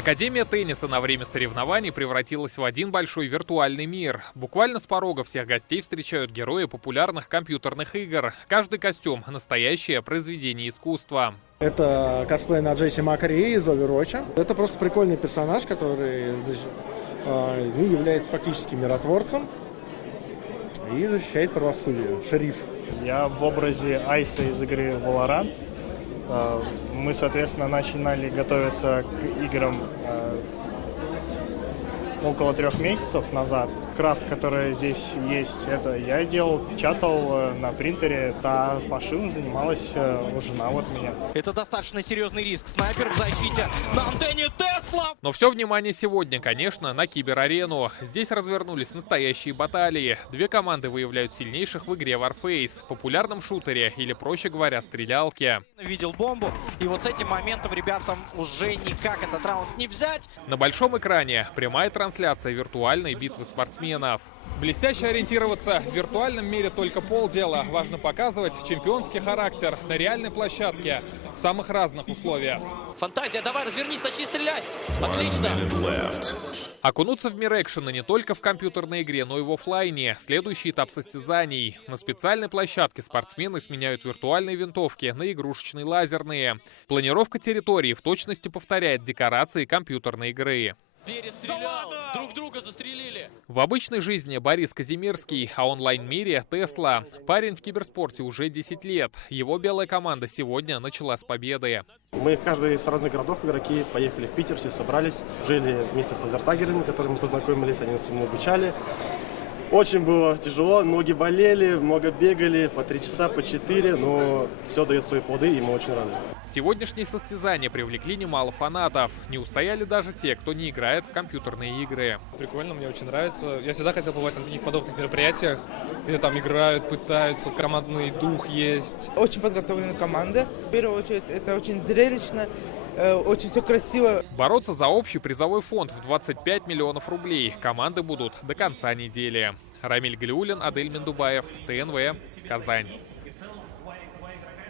Академия тенниса на время соревнований превратилась в один большой виртуальный мир. Буквально с порога всех гостей встречают герои популярных компьютерных игр. Каждый костюм – настоящее произведение искусства. Это косплей на Джесси Макари из Overwatch. Это просто прикольный персонаж, который является фактически миротворцем и защищает правосудие. Шериф. Я в образе Айса из игры Valorant. Мы, соответственно, начинали готовиться к играм около 3 месяцев назад. Крафт, который здесь есть, это я делал, печатал на принтере, та пошивом занималась жена вот меня. Это достаточно серьезный риск. Снайпер в защите на антенне Тесла. Но все внимание сегодня, конечно, на киберарену. Здесь развернулись настоящие баталии. Две команды выявляют сильнейших в игре Warface, популярном шутере или, проще говоря, стрелялке. Видел бомбу, и вот с этим моментом ребятам уже никак этот раунд не взять. На большом экране прямая трансляция виртуальной битвы спортсменов. Блестяще ориентироваться в виртуальном мире только полдела. Важно показывать чемпионский характер на реальной площадке в самых разных условиях. Фантазия, давай, развернись, начни стрелять. Отлично. Окунуться в мир экшена не только в компьютерной игре, но и в оффлайне. Следующий этап состязаний. На специальной площадке спортсмены сменяют виртуальные винтовки на игрушечные лазерные. Планировка территории в точности повторяет декорации компьютерной игры. Перестрелял, друг друга застрелили. В обычной жизни Борис Казимирский, а онлайн-мире Тесла. Парень в киберспорте уже 10 лет. Его белая команда сегодня начала с победы. Мы каждый из разных городов игроки поехали в Питер, все собрались, жили вместе с азертагерами, которыми мы познакомились, они нас обучали. Очень было тяжело, ноги болели, много бегали, по 3 часа, по 4, но все дает свои плоды, и мы очень рады. Сегодняшние состязания привлекли немало фанатов. Не устояли даже те, кто не играет в компьютерные игры. Прикольно, мне очень нравится. Я всегда хотел побывать на таких подобных мероприятиях, где там играют, пытаются, командный дух есть. Очень подготовленная команда. В первую очередь, это очень зрелищно. Очень все красиво. Бороться за общий призовой фонд в 25 миллионов рублей команды будут до конца недели. Рамиль Галиуллин, Адель Мендубаев, ТНВ, Казань.